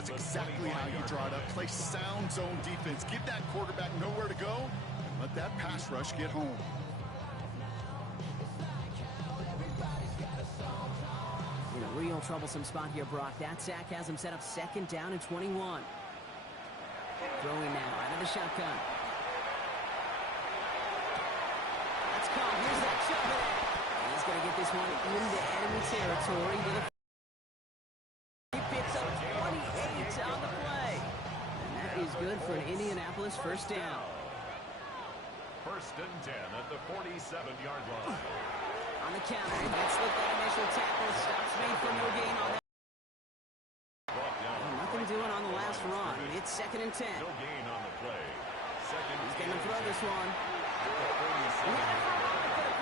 That's exactly how you draw it up. Play sound zone defense. Give that quarterback nowhere to go, and let that pass rush get home. In a real troublesome spot here, Brock. That sack has him set up 2nd down and 21. Throwing now out of the shotgun. That's caught. Here's that shove in. He's going to get this one into enemy territory with a... He picks up 28 on the play. And that is good for an Indianapolis 1st down. 1st and 10 at the 47-yard line. On the counter, he gets slipped that initial tackle. Stops made for no gain on that. Nothing doing on the last run. It's 2nd and 10. No gain on the play. He's going to throw this one.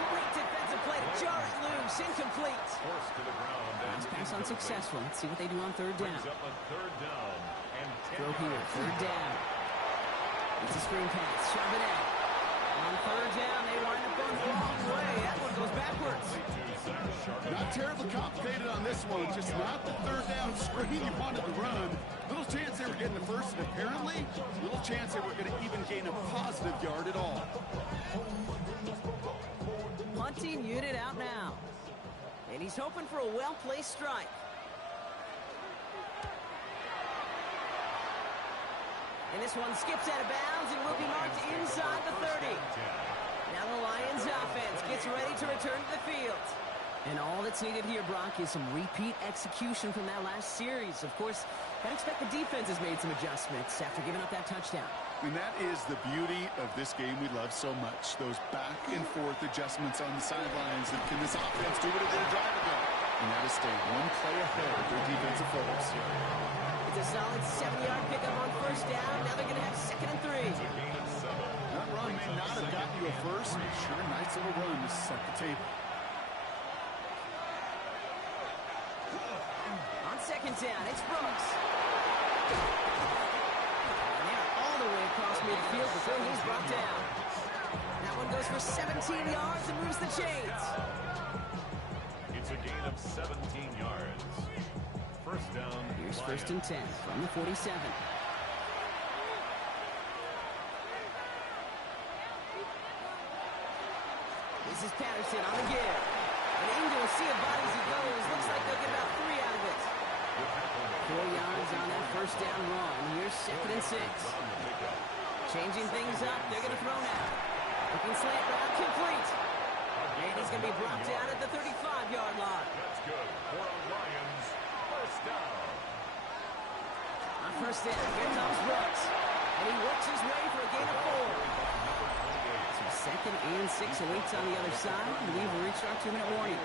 Great defensive play to jar it loose. Incomplete. Forced to the ground. Pass unsuccessful. Let's see what they do on 3rd down. Up a 3rd down and 10 throw here. 3rd down. It's a screen pass. Shove it out. On 3rd down, they wind up going the wrong way. That one goes backwards. Not terribly complicated on this one. Just not the 3rd down screen you wanted to run. Little chance they were getting the first, and apparently, little chance they were going to even gain a positive yard at all. Punting unit out now. And he's hoping for a well-placed strike. And this one skips out of bounds and will be marked inside the 30. Now the Lions offense gets ready to return to the field. And all that's needed here, Brock, is some repeat execution from that last series. Of course, I'd expect the defense has made some adjustments after giving up that touchdown. And that is the beauty of this game we love so much. Those back-and-forth adjustments on the sidelines. And can this offense do what it did a drive ago? And that is stay one play ahead of their defensive foes. It's a solid 7-yard pickup on 1st down. Now they're going to have 2nd and 3. That run may not have gotten you a first, but sure, nice little run to set the table. On 2nd down, it's Brooks. And they're all the way across midfield before he's brought down. That one goes for 17 yards and moves the chains. It's a gain of 17 yards. 1st down. Here's Lions. 1st and 10 from the 47. This is Patterson on the give. And into a sea of bodies he goes. Looks like they'll get about 3 out of it. 4 yards on that 1st down run. Here's 2nd and 6. Changing things up. They're going to throw now. Looking slant route complete. And he's going to be brought down at the 35-yard line. That's good for the Lions. 1st down. On 1st down, here comes Brooks. And he works his way for a gain of 4. So 2nd and 6 awaits on the other side. And we've reached our 2-minute warning.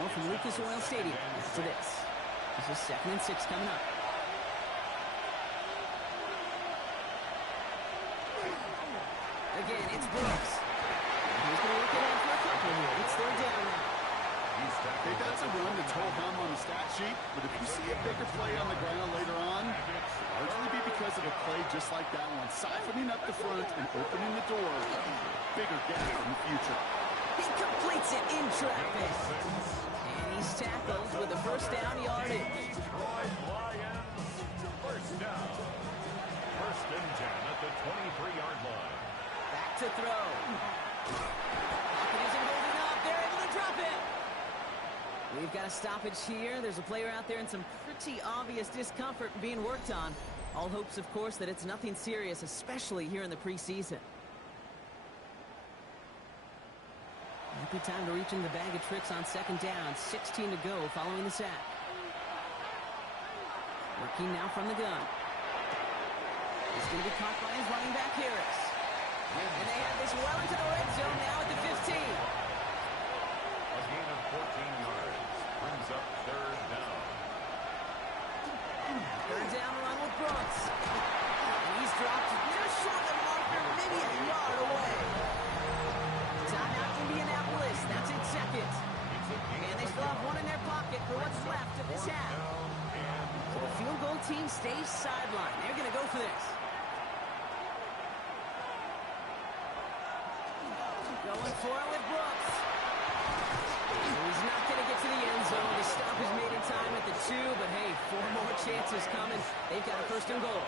More from Lucas Oil Stadium after this. This is 2nd and 6 coming up. Again, it's Brooks. And he's going to look ahead for a couple here. It's 3rd down now. Hey, that's a run that's ho hum on the stat sheet, but if you see a bigger play on the ground later on, largely be because of a play just like that one, siphoning up the front and opening the door. Bigger gap in the future. He completes it in traffic. And he's tackled with the 1st down yardage. Lions. 1st down. 1st and 10 at the 23-yard line. Back to throw. Pocket isn't holding up. They're able to drop it. We've got a stoppage here. There's a player out there in some pretty obvious discomfort being worked on. All hopes, of course, that it's nothing serious, especially here in the preseason. Might be time to reach in the bag of tricks on 2nd down. 16 to go following the sack. Working now from the gun. He's going to be caught by his running back, Harris. And they have this well into the red zone now at the 15. A gain of 14 yards. Brings up 3rd down. 3rd down run with Brooks. And he's dropped just short of the marker, maybe a yard away. Timeout Indianapolis. That's in 2nd. And they still have one in their pocket for what's left of this half. So the field goal team stays sidelined. They're going to go for this. Going for it with Brooks. He's not going to get to the end end zone. The stop is made in time at the 2, but hey, 4 more chances coming. They've got a first and goal.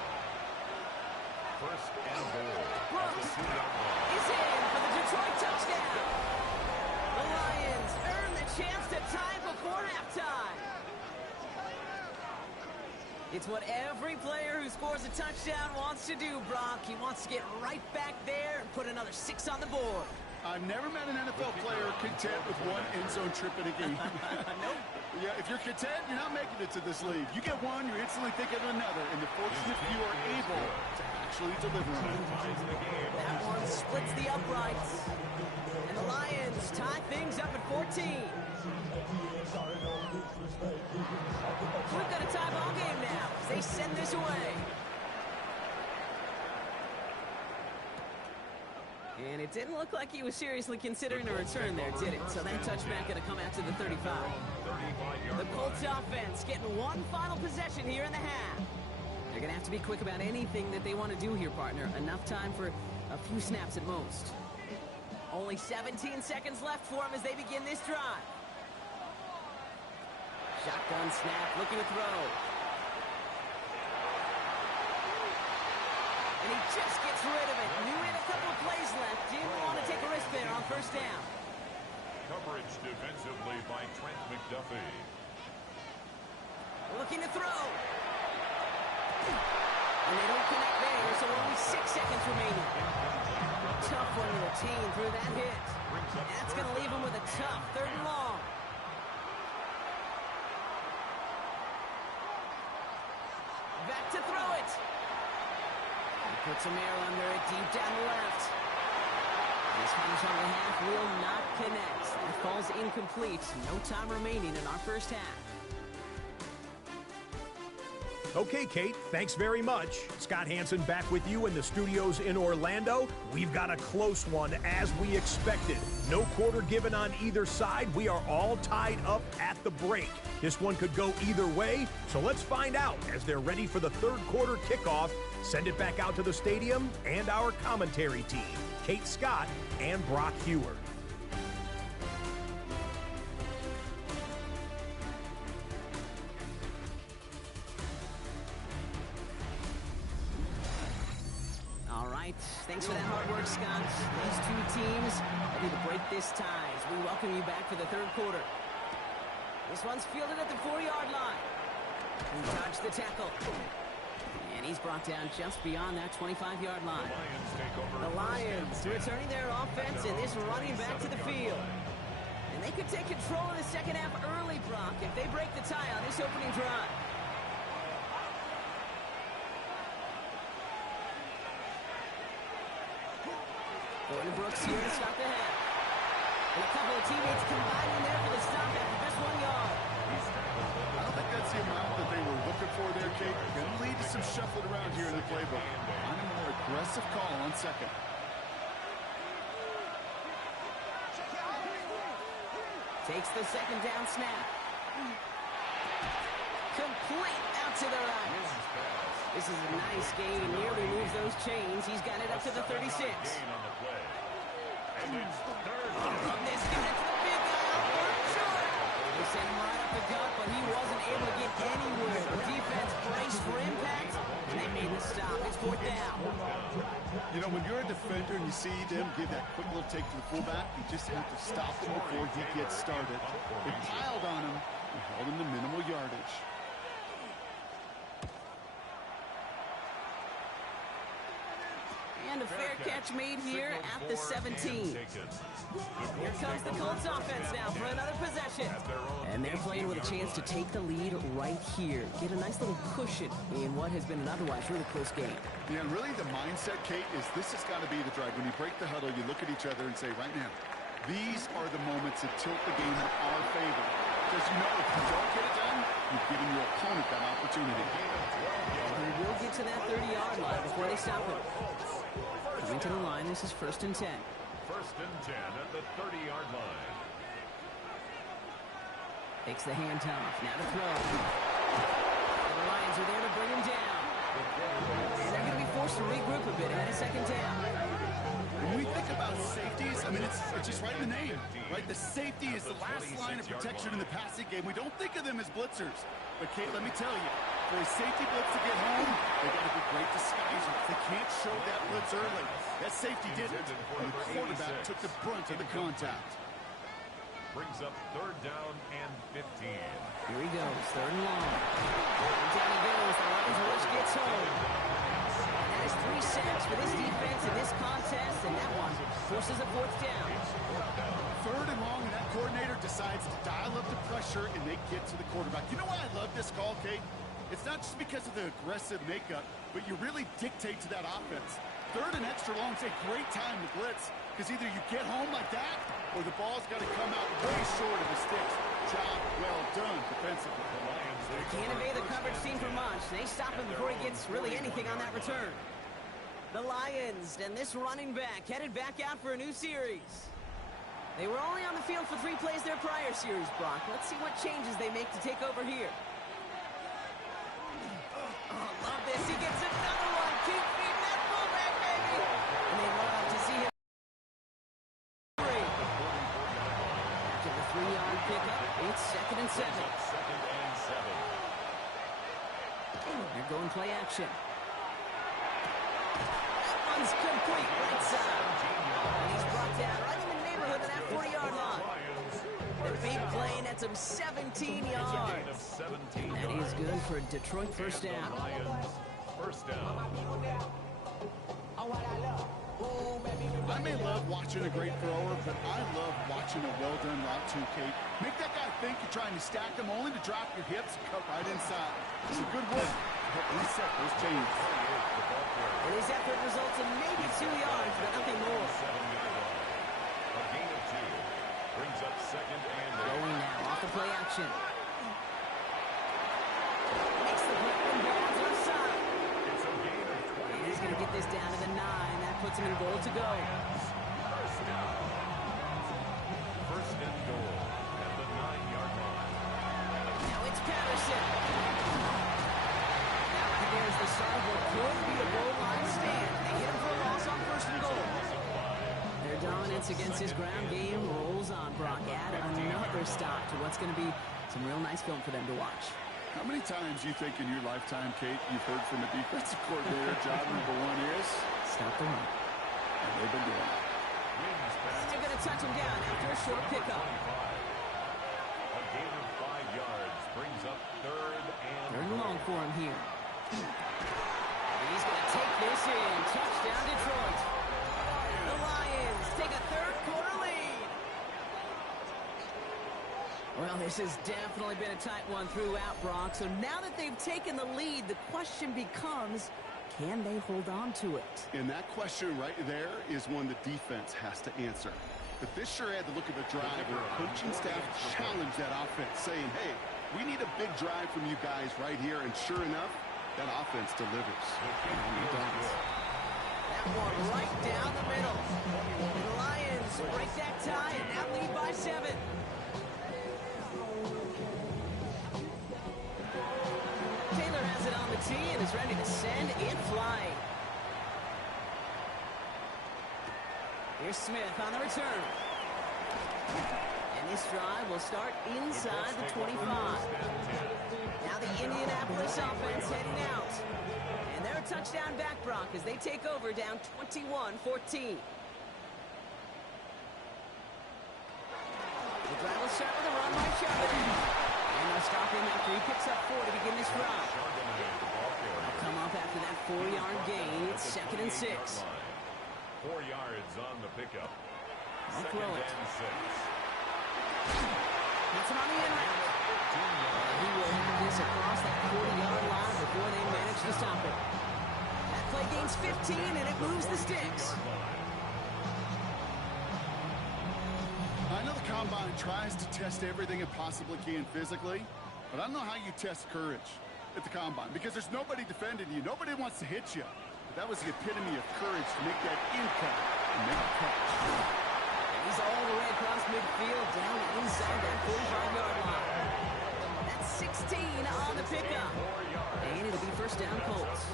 First and goal. Brooks is in for the Detroit touchdown. The Lions earn the chance to tie before halftime. It's what every player who scores a touchdown wants to do, Brock. He wants to get right back there and put another 6 on the board. I've never met an NFL player content with one end zone trip in a game. Nope. Yeah, if you're content, you're not making it to this league. You get one, you're instantly thinking of another, and the fortunate few are able to actually deliver on it. That one splits the uprights. And the Lions tie things up at 14. We've got a tie ball game now as they send this away. And it didn't look like he was seriously considering a return there, did it? So that touchback going to come out to the 35. The Colts offense getting one final possession here in the half. They're going to have to be quick about anything that they want to do here, partner. Enough time for a few snaps at most. Only 17 seconds left for them as they begin this drive. Shotgun snap, looking to throw. And he just gets rid of it. Knew he had a couple of plays left. Didn't want to take a risk there on first down. Coverage defensively by Trent McDuffie. Looking to throw. And they don't connect there, so only 6 seconds remaining. Tough one to retain through that hit. And that's going to leave him with a tough 3rd and long. Back to throw it. He puts some air under it deep down the left. This one on the half will not connect. That falls incomplete. No time remaining in our first half. Okay, Kate, thanks very much. Scott Hansen back with you in the studios in Orlando. We've got a close one as we expected. No quarter given on either side. We are all tied up at the break. This one could go either way, so let's find out as they're ready for the 3rd quarter kickoff. Send it back out to the stadium and our commentary team, Kate Scott and Brock Heward. Thanks for that hard work, Scott. These two teams ready to break this tie as we welcome you back for the 3rd quarter. This one's fielded at the 4-yard line. He dodged the tackle. And he's brought down just beyond that 25-yard line. The Lions returning their offense and this running back to the field. And they could take control of the second half early, Brock, if they break the tie on this opening drive. Gordon Brooks here to stop the half. And a couple of teammates combining there for the stop after just 1 yard. I don't think that's the amount that they were looking for there, Kate. Going to lead to some shuffling around here in the playbook. On a more aggressive call on second. Takes the second down snap. Complete out to the right. This is a nice gain. Nearly moves those chains. He's got it up to the 36. This gives it to the big guy out front, short. They sent him right up the gut, but he wasn't able to get anywhere. The defense braced for impact, and they made the stop. It's 4th down. You know, when you're a defender and you see them give that quick little take to the fullback, you just have to stop him before he gets started. They piled on him and held him to minimal yardage. And a fair catch made here at the 17. Here comes the Colts offense now for another possession. And they're playing with a chance to take the lead right here. Get a nice little cushion in what has been an otherwise really close game. Yeah, and really the mindset, Kate, is this has got to be the drive. When you break the huddle, you look at each other and say, right now, these are the moments that tilt the game in our favor. Because you know if you don't get it done, you've given your opponent that opportunity. We will get to that 30-yard line before they stop him. Coming to the line, this is 1st and 10. 1st and 10 at the 30-yard line. Takes the handoff. Now to throw. The Lions are there to bring him down. And they're going to be forced to regroup a bit ahead of 2nd down. When we think about safeties, I mean, it's just right in the name, right? The safety is the last line of protection in the passing game. We don't think of them as blitzers. But, Kate, let me tell you, for a safety blitz to get home, they got to be great disguisers. They can't show that blitz early. That safety didn't, and the quarterback took the brunt of the contact. Brings up 3rd down and 15. Here he goes, 3rd and long. And down he goes. The Lions rush gets home. And that is 3 sacks for this defense in this contest, and that one forces a 4th down. 3rd and long, and that coordinator decides to dial up the pressure, and they get to the quarterback. You know why I love this call, Kate? It's not just because of the aggressive makeup, but you really dictate to that offense. 3rd and extra long is a great time to blitz, because either you get home like that, or the ball's got to come out way short of the sticks. Job well done defensively. They can't evade the coverage team for much. They stop him before he gets really anything on that return. The Lions and this running back headed back out for a new series. They were only on the field for 3 plays their prior series, Brock. Let's see what changes they make to take over here. Oh, love this. He gets another one. Keep feeding that fullback, baby. And they love to see him. After the 3-yard pickup, it's 2nd and 7. They're going play action. That one's complete right side. And he's brought down right in the neighborhood of that 40-yard line. The big play nets him 17 yards. That is good for a Detroit 1st down. First down. I may love watching a great thrower, but I love watching a well-done route too, Kate. Make that guy think you're trying to stack them only to drop your hips and cut right inside. It's a good work to help reset those chains. And his effort results in maybe 2 yards, but nothing more. A gain of 2. Brings up 2nd and 8. Going now off the play action. Makes the play and balls offside. It's a gain of 20. And he's going to get this down to the 9. That puts him in goal to go. First down. First and goal at the 9-yard line. Now it's Patterson. Now there's the start of what could be a goal line stand. They hit him for a loss on 1st and goal. Their dominance against his ground game rolls on, Brock. Add another stop to what's going to be some real nice film for them to watch. How many times you think in your lifetime, Kate, you've heard from a defensive coordinator, job number 1 is? Stop the run. And they've been doing it. And they're going to touch him down after a short pickup. A gain of 5 yards brings up 3rd and long for him here. And he's going to take this in. Touchdown, Detroit. The Lions take a 3rd quarter lead. Well, this has definitely been a tight one throughout, Brock. So now that they've taken the lead, the question becomes, can they hold on to it? And that question right there is one the defense has to answer. But this sure had the look of a drive where coaching staff challenged that offense, saying, hey, we need a big drive from you guys right here. And sure enough, that offense delivers. That one right down the middle. The Lions break that tie and now lead by 7. Taylor has it on the tee and is ready to send it flying. Here's Smith on the return. And this drive will start inside the 25. Now the Indianapolis offense heading out. And they're a touchdown back, Brock, as they take over down 21-14. The drive will start with a run by Sherman. And they'll stop him after he picks up 4 to begin this drive. They'll come up after that 4-yard gain. It's 2nd and 6. 4 yards on the pickup. I'll throw it. 2nd and 6. Gets him on the in route. He will hit this across that 40-yard line before they manage to stop it. That play gains 15, and it moves the sticks. I know the Combine tries to test everything it possibly can physically, but I don't know how you test courage at the Combine because there's nobody defending you. Nobody wants to hit you. But that was the epitome of courage to make that impact and make a catch. And he's all the way across midfield down inside that 45-yard line. That's 16 on the pickup. And it'll be 1st down Colts.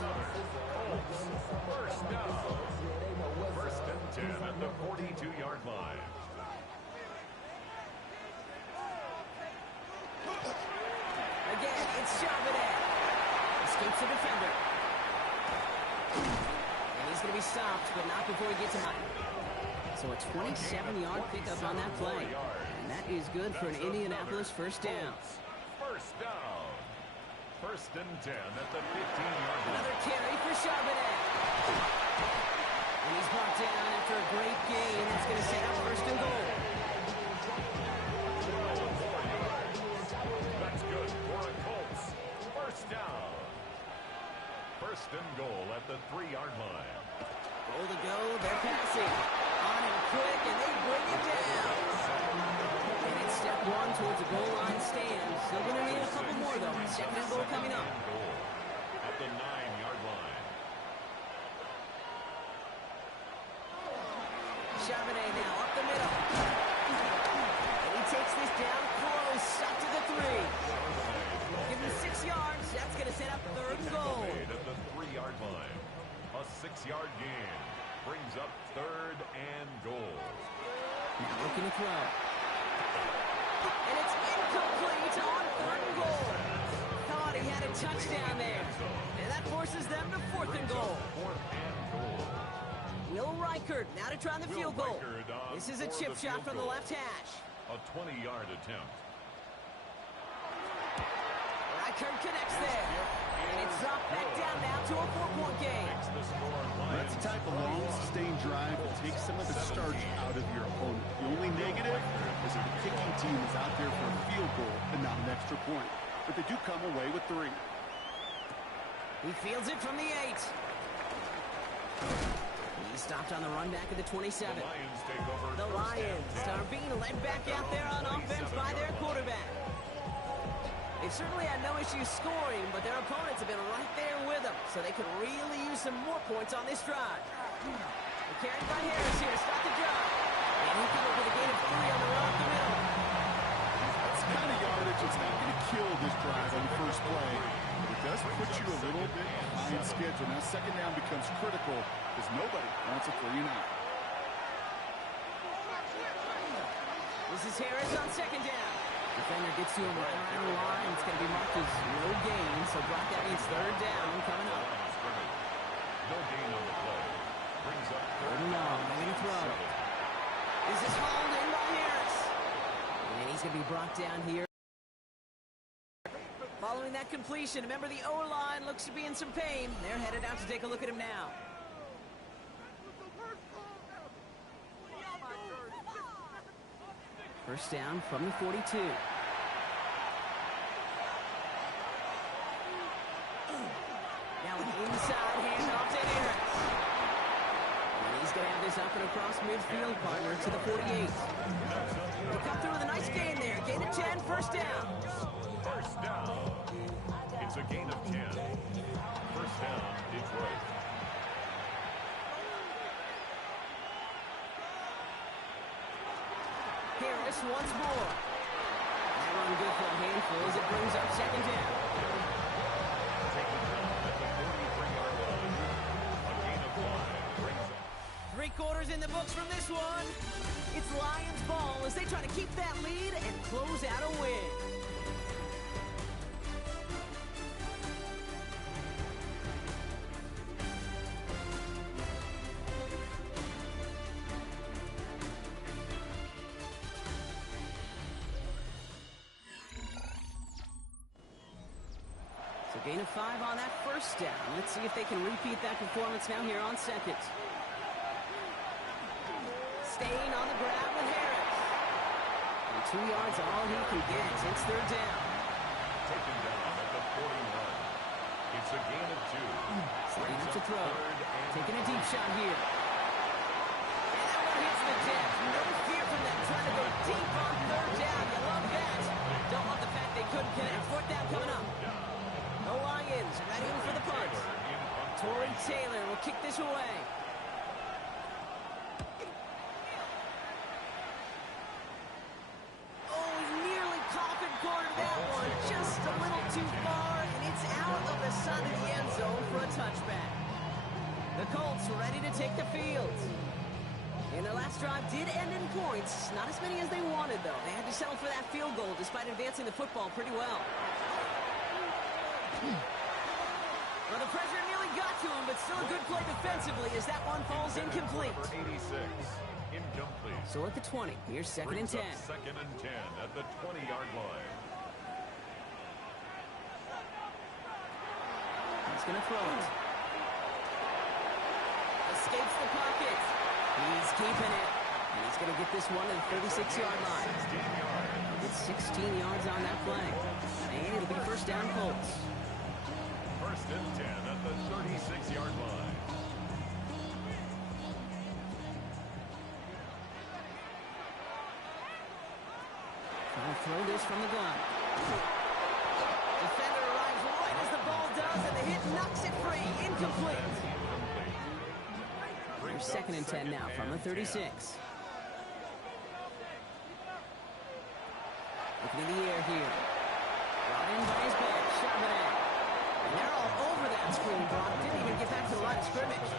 First down. 1st and 10 escapes the defender. And he's going to be stopped, but not before he gets him out. So a 27-yard pickup on that play. And that is good for an Indianapolis first down. First down. First and 10 at the 15-yard line. Another carry for Charbonnet. And he's brought down after a great gain. That's going to set up first and goal. That's good for a Colts. First down. First and goal at the 3-yard line. Goal to go. They're passing. On and quick, and they bring it down. And it's step one towards a goal line stand. Still going to need a couple more, though. Second and goal coming up. At the 9-yard line. Charbonnet now up the middle. And he takes this down close. Up to the 3. Give him 6 yards. That's going to set up third and goal. At the 3-yard line. A 6-yard gain brings up third and goal. Now looking to throw. And it's incomplete on third and goal. Thought he had a touchdown there. And that forces them to fourth and goal. Fourth and goal. Will Reichert now to try on the field goal. This is a chip shot from the left hash. A 20-yard attempt. Reichert connects there. And it's dropped back down now to a 4-point game. That's the type of long, sustained drive that takes some of the starch out of your opponent. The only negative is that the kicking team is out there for a field goal and not an extra point. But they do come away with 3. He fields it from the 8. He stopped on the run back at the 27. The Lions take over. The Lions are being led back out there on offense by their quarterback. They've certainly had no issues scoring, but their opponents have been right there with them, so they could really use some more points on this drive. They're carried by Harris here to start the drive. And he came up with a gain of 3 on the run up the middle. That's the kind of yardage that's not going to kill this drive on the first play. But it does put you a little bit behind schedule. Now second down becomes critical because nobody wants a 3 and out. This is Harris on second down. Defender gets to him right around the line. It's going to be marked as no gain, so block that means third down coming up. No gain on the play. Brings up third down. Ready to throw. This is hauled in by Harris. And he's going to be brought down here. Following that completion, remember the O-line looks to be in some pain. They're headed out to take a look at him now. First down from the 42. Now an inside handoff to Harris. And he's going to have this up and across midfield, partner, to the 48. They come through with a nice gain there. Gain of 10, first down. First down. It's a gain of 10. First down, Detroit. Harris once more. That run good for a handful as it brings up second down. Taking down at the 43-yard line. A gain of 5 brings up. 3 quarters in the books from this one. It's Lions ball as they try to keep that lead and close out a win. Gain of 5 on that first down. Let's see if they can repeat that performance now here on second. Staying on the ground with Harris. And 2 yards all he can get. It's third down. Taken down at the 41. It's a gain of 2. Setting up to throw. Taking a deep shot here. And that one hits the deck. No fear from them. Trying to go deep on third down. You love that. Don't love the fact they couldn't connect. Fourth down coming up. The Lions ready for the punt. Torrey Taylor will kick this away. Oh, he nearly coffin cornered that one. Just a little too far, and it's out of the side of the end zone for a touchback. The Colts ready to take the field. And their last drive did end in points. Not as many as they wanted, though. They had to settle for that field goal despite advancing the football pretty well. Well, the pressure nearly got to him, but still a good play defensively as that one falls incomplete. For 86, incomplete. So at the 20, here's second and 10. Second and 10 at the 20-yard line. He's going to throw it. Escapes the pocket. He's keeping it. And he's going to get this one to the 36-yard line. 16 yards. Get 16 yards on that play. And it'll be first down Colts. First and 10 at the 36-yard line. Trying to throw this from the gun. Defender arrives right as the ball does, and the hit knocks it free. Incomplete. Here's second and 10 now from the 36. Looking in the air here. Brought in by his back, Charbonnet. And they're all over that screen, Brock. Didn't even get back to the line of scrimmage.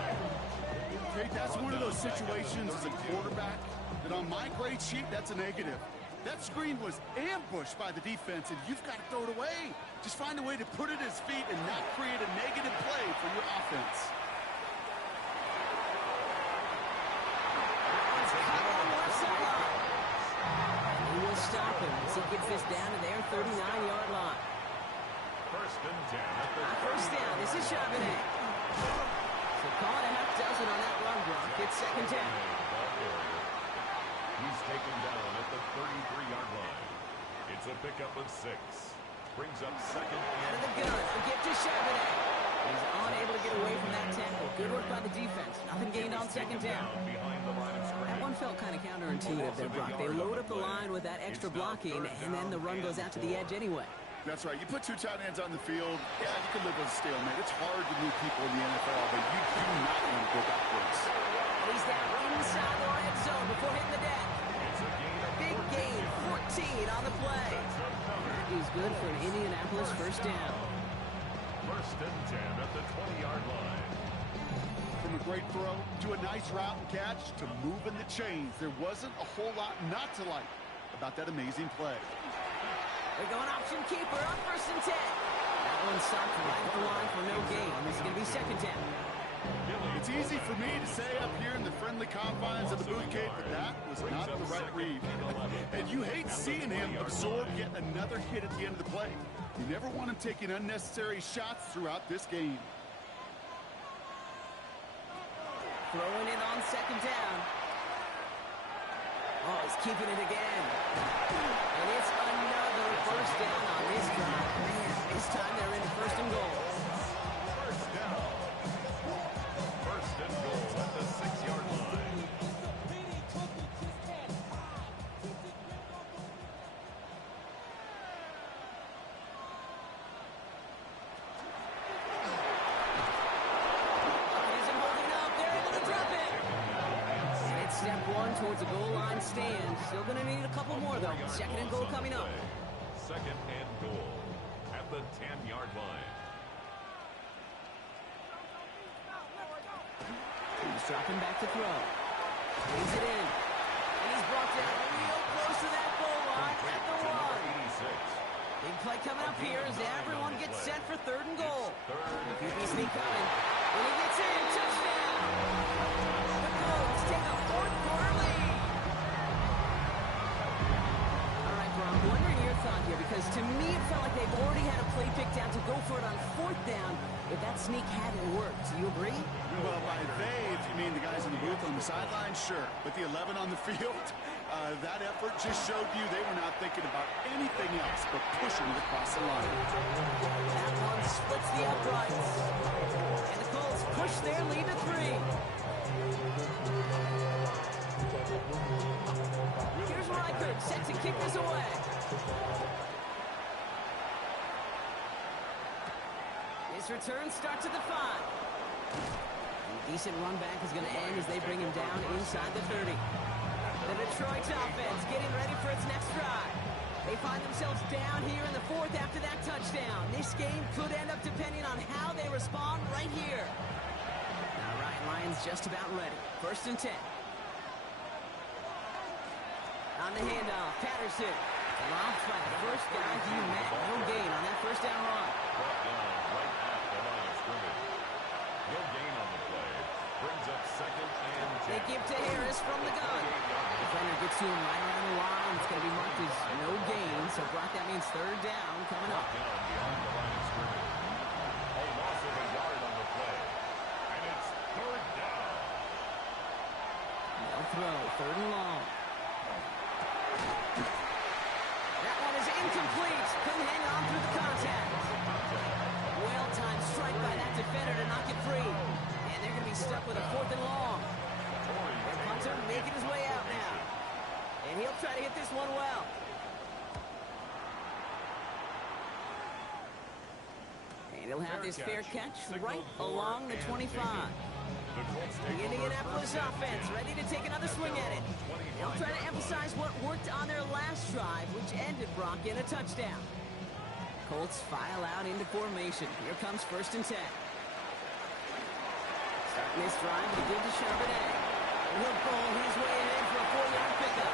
Okay, that's one of those situations as a quarterback that on my grade sheet, that's a negative. That screen was ambushed by the defense, and you've got to throw it away. Just find a way to put it at his feet and not create a negative play for your offense. He will stop him as he gets this down to their 39-yard line. First and 10 at the First down, this is Charbonnet. So call it a half dozen on that run, Brock. It's second down. He's taken down at the 33-yard line. It's a pickup of 6. Brings up second Out and of the gun, a get to Charbonnet. He's unable to get away from that tackle. Good work by the defense. Nothing gained on second down. behind the line of scrimmage. That one felt kind of counterintuitive there, Brock. They load up the line with that extra blocking, and then the run goes out to the edge anyway. That's right. You put two tight ends on the field, yeah, you can live with a stalemate. It's hard to move people in the NFL, but you do not want to go backwards. And he's down inside the red zone before hitting the deck. Big gain, 14 on the play. That is good for an Indianapolis first down. First and 10 at the 20-yard line. From a great throw to a nice route and catch to moving the chains, there wasn't a whole lot not to like about that amazing play. They're going option keeper on first and 10. That one stopped right at the line for no gain. This is going to be second down. It's easy for me to say up here in the friendly confines of the boot cave, but that was not the right read. And you hate seeing him absorb yet another hit at the end of the play. You never want him taking unnecessary shots throughout this game. Throwing it on second down. Oh, he's keeping it again. And it's another first down on this drive. Man, this time they're in first and goal. First down. First and goal at the 6-yard line. Isn't holding up. They're able to drop it. And it's step one towards a goal line stand. Still going to need a couple more, though. Second and goal coming up. Second and goal at the 10-yard line. He's dropping back to throw. Plays it in. And he's brought down real close to that goal line at the 1. Big play coming up here as everyone gets set for third and goal. QB sneak coming. When he gets in, touchdown! The Colts take a fourth-quarter lead. All right, Brock, wondering your thought here, because to me it felt like they've already had a play picked out to go for it on fourth down if that sneak hadn't worked. Do you agree? Well, by they, if you mean the guys in the booth on the sideline, sure. But the 11 on the field, that effort just showed you they were not thinking about anything else but pushing it across the line. That one splits the uprights. And the Colts push their lead to 3. Here's Reichert, set to kick this away. His return starts at the 5. A decent run back is going to end as they bring him down inside the 30. The Detroit's offense getting ready for its next drive. They find themselves down here in the 4th after that touchdown. This game could end up depending on how they respond right here. All right, Lions just about ready. First and 10. On the handoff, Patterson. Dropped by the first guy he met. No gain on that first down run. Brought down right at the line of scrimmage. They give to Harris from the gun. Defender gets to him right around the line. It's going to be marked as no gain. So, Brock, that means third down coming up. Down behind the line of scrimmage. A loss of a yard on the play. And it's third down. They'll throw. Third and long. That one is incomplete. Couldn't hang on through the contact. Well-timed strike by that defender to knock it free. And they're going to be stuck with a fourth and long. Their punter making his way out now. And he'll try to hit this one well. And he'll have his fair catch right along the 25. The Indianapolis offense ready to take another swing at it. They'll try to emphasize what worked on their last drive, which ended, Brock, in a touchdown. Colts file out into formation. Here comes first and 10. Starting this drive to give to Charbonnet. He'll pull his way in for a 4-yard pickup.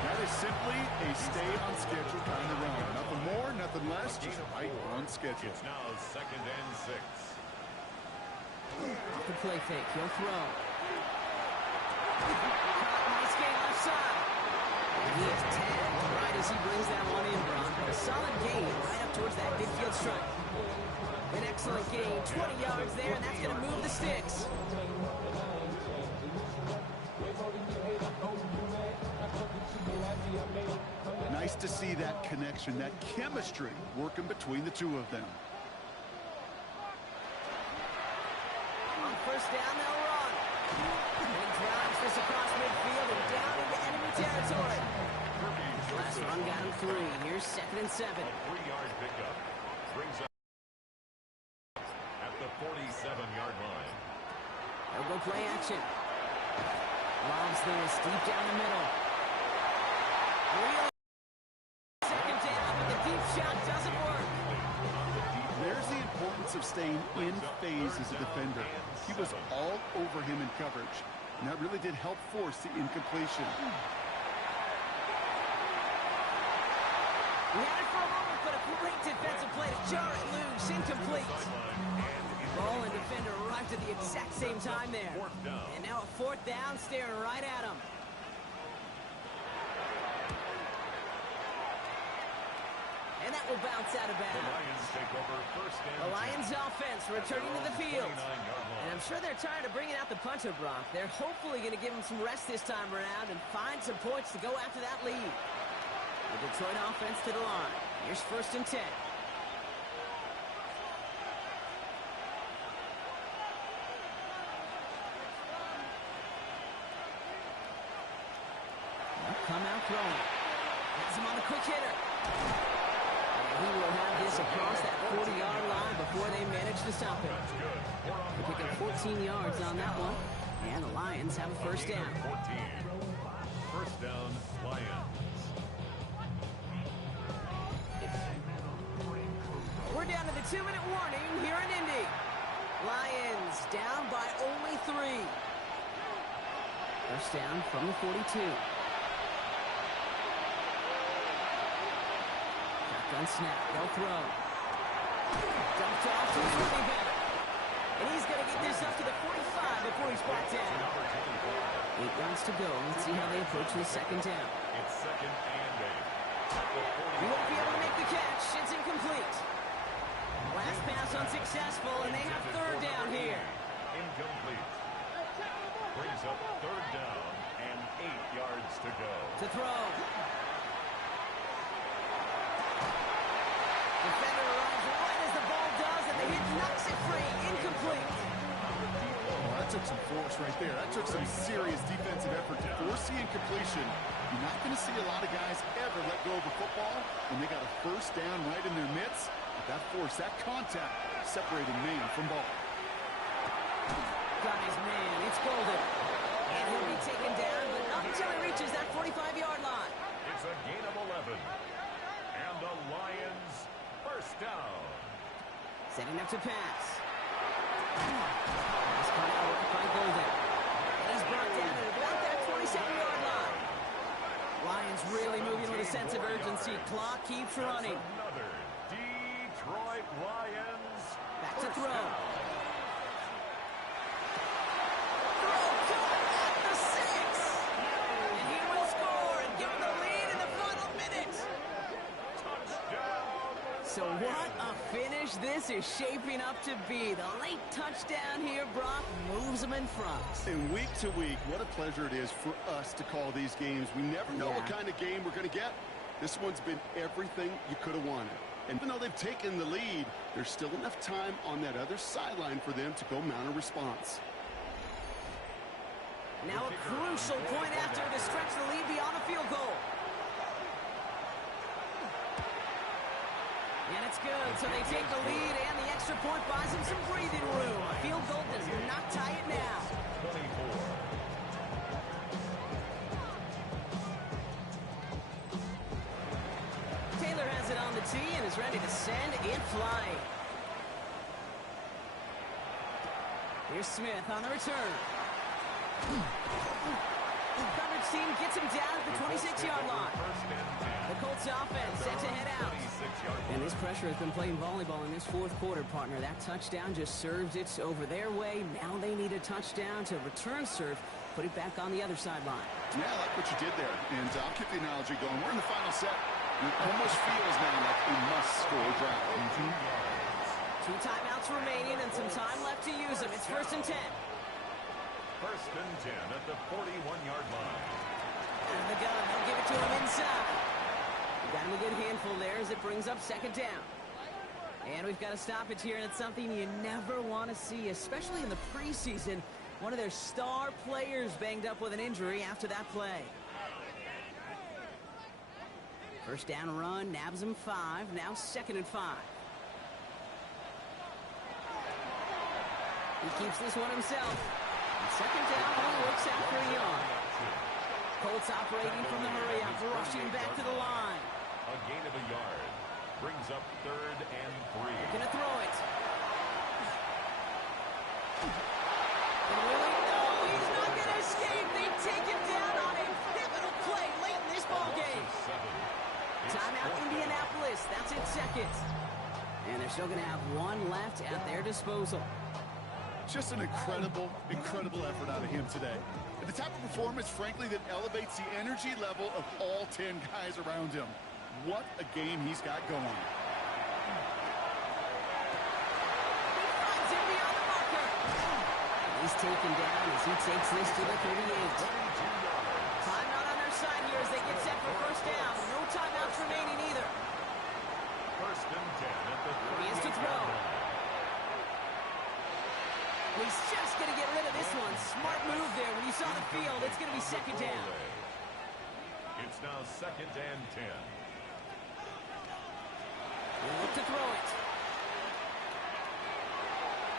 That is simply a stay-on-schedule kind of run. Nothing more, nothing less, just right on schedule. It's now second and 6. Off the play fake, he'll throw. Nice gain left side. And he is tagged right as he brings that one in, Brock. A solid gain right up towards that midfield stripe. An excellent gain, 20 yards there, and that's going to move the sticks. Nice to see that connection, that chemistry working between the two of them. On first down, they'll run. And he drives this across midfield and down into enemy territory. Last run got him 3. Here's second and 7. 3-yard pickup. Brings up at the 47-yard line. They'll go play action. Lobs this deep down the middle. Real second down, but the deep shot doesn't work. There's the importance of staying in phase as a defender. He was all over him in coverage, and that really did help force the incompletion. He had it for a moment, but a great defensive play to jar it loose. Incomplete. Ball and defender arrived at the exact same time there. And now a fourth down staring right at him. And that will bounce out of The bounds. Lions take over first and The 10. Lions offense returning to the field. 29-yard line. And I'm sure they're tired of bringing out the punter, Brock. They're hopefully going to give him some rest this time around and find some points to go after that lead. The Detroit offense to the line. Here's first and 10. They'll come out throwing. Has him on a quick hitter. And he will have this across that 40-yard line before they manage to stop him. They pick up 14 yards on that one. And the Lions have a first down. 14. First down, Lions. We're down to the 2-minute warning here in Indy. Lions down by only 3. First down from the 42. Shotgun snap. They'll throw. Dumped off to his running back. And he's going to get this up to the 45 before he's brought down. 8 yards to go. Let's see how they approach this second down. It's second and 8. He won't be able to make the catch. It's incomplete. Last pass unsuccessful, and they have third down here. Incomplete. Brings up third down and 8 yards to go. To throw. Defender arrives right as the ball does, and the hit knocks it free. Incomplete. Well, that took some force right there. That took some serious defensive effort to force the incompletion. You're not going to see a lot of guys ever let go of a football when they got a first down right in their midst. But that force, that contact, separated man from ball. Got his man. It's Golden. And he'll be taken down, but not until he reaches that 45-yard line. It's a gain of 11. And the Lions first down. Setting up to pass. Nice cut out by Golden. And he's brought down at about that 27-yard line. Lions really moving with a sense of urgency. Clock keeps running. Another Detroit Lions. Back to throw. Down. Throw, caught, What a finish this is shaping up to be. The late touchdown here, Brock, moves them in front. And week to week, what a pleasure it is for us to call these games. We never know what kind of game we're going to get. This one's been everything you could have wanted. And even though they've taken the lead, there's still enough time on that other sideline for them to go mount a response. Now a crucial point after to stretch the lead beyond the field goal. And it's good, so they take the lead, and the extra point buys them some breathing room. A field goal does not tie it now. 24. Taylor has it on the tee and is ready to send it flying. Here's Smith on the return. Coverage team gets him down at the 26-yard line. The Colts offense set to head out. And this pressure has been playing volleyball in this fourth quarter, partner. That touchdown just serves it over their way. Now they need a touchdown to return serve, put it back on the other sideline. Yeah, I like what you did there. And I'll keep the analogy going. We're in the final set. It almost feels now like a must-score drive. 2 timeouts remaining and some time left to use them. It's 1st and 10. 1st and 10 at the 41-yard line. And the gun, they'll give it to him inside. Got him a good handful there as it brings up 2nd down. And we've got to stop it here, and it's something you never want to see, especially in the preseason. One of their star players banged up with an injury after that play. 1st down run, nabs him 5, now 2nd and 5. He keeps this one himself. 2nd down, only works out for a yard. Colts operating from the hurry up, rushing back to the line. A gain of a yard. Brings up 3rd and 3. Gonna throw it. And really, no, he's not gonna escape. They take him down on a pivotal play late in this ballgame. Timeout, Indianapolis. That's its 2nd. And they're still gonna have 1 left at their disposal. Just an incredible, incredible effort out of him today. And the type of performance, frankly, that elevates the energy level of all 10 guys around him. What a game he's got going. He finds him beyond the marker. He's taken down as he takes this to the 38. Timeout on their side here as they get set for 1st down. No timeouts remaining either. 1st and 10 at the 38. He is to throw. He's just going to get rid of this one. Smart move there. When you saw the field, it's going to be 2nd down. It's now 2nd and 10. He'll look to throw it.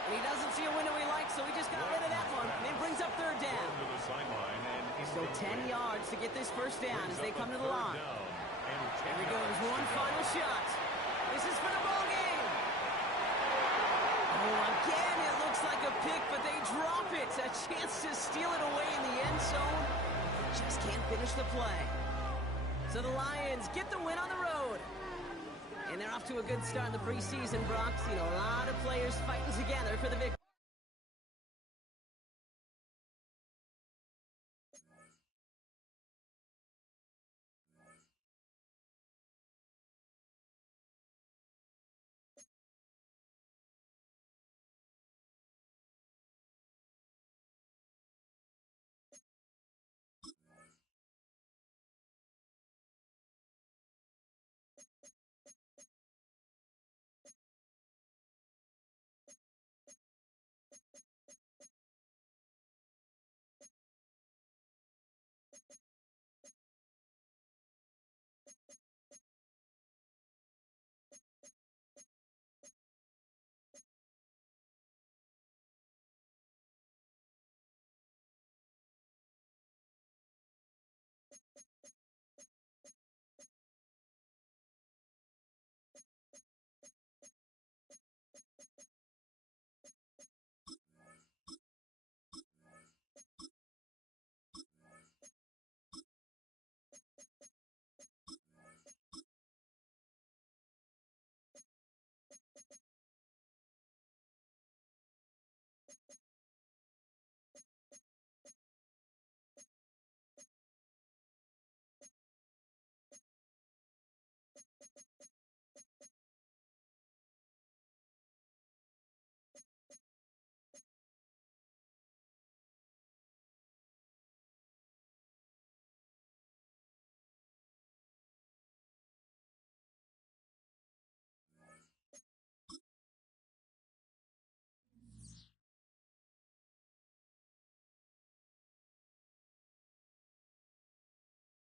And he doesn't see a window he likes, so he just got rid of that one. And it brings up 3rd down. To the sideline and So 10 yards to get this 1st down as they come to the line. Here he goes, one final shot. This is for the ball game. Oh, again, it looks like a pick, but they drop it. A chance to steal it away in the end zone. Just can't finish the play. So the Lions get the win on the road. And they're off to a good start in the preseason, Brock. You know, a lot of players fighting together for the victory.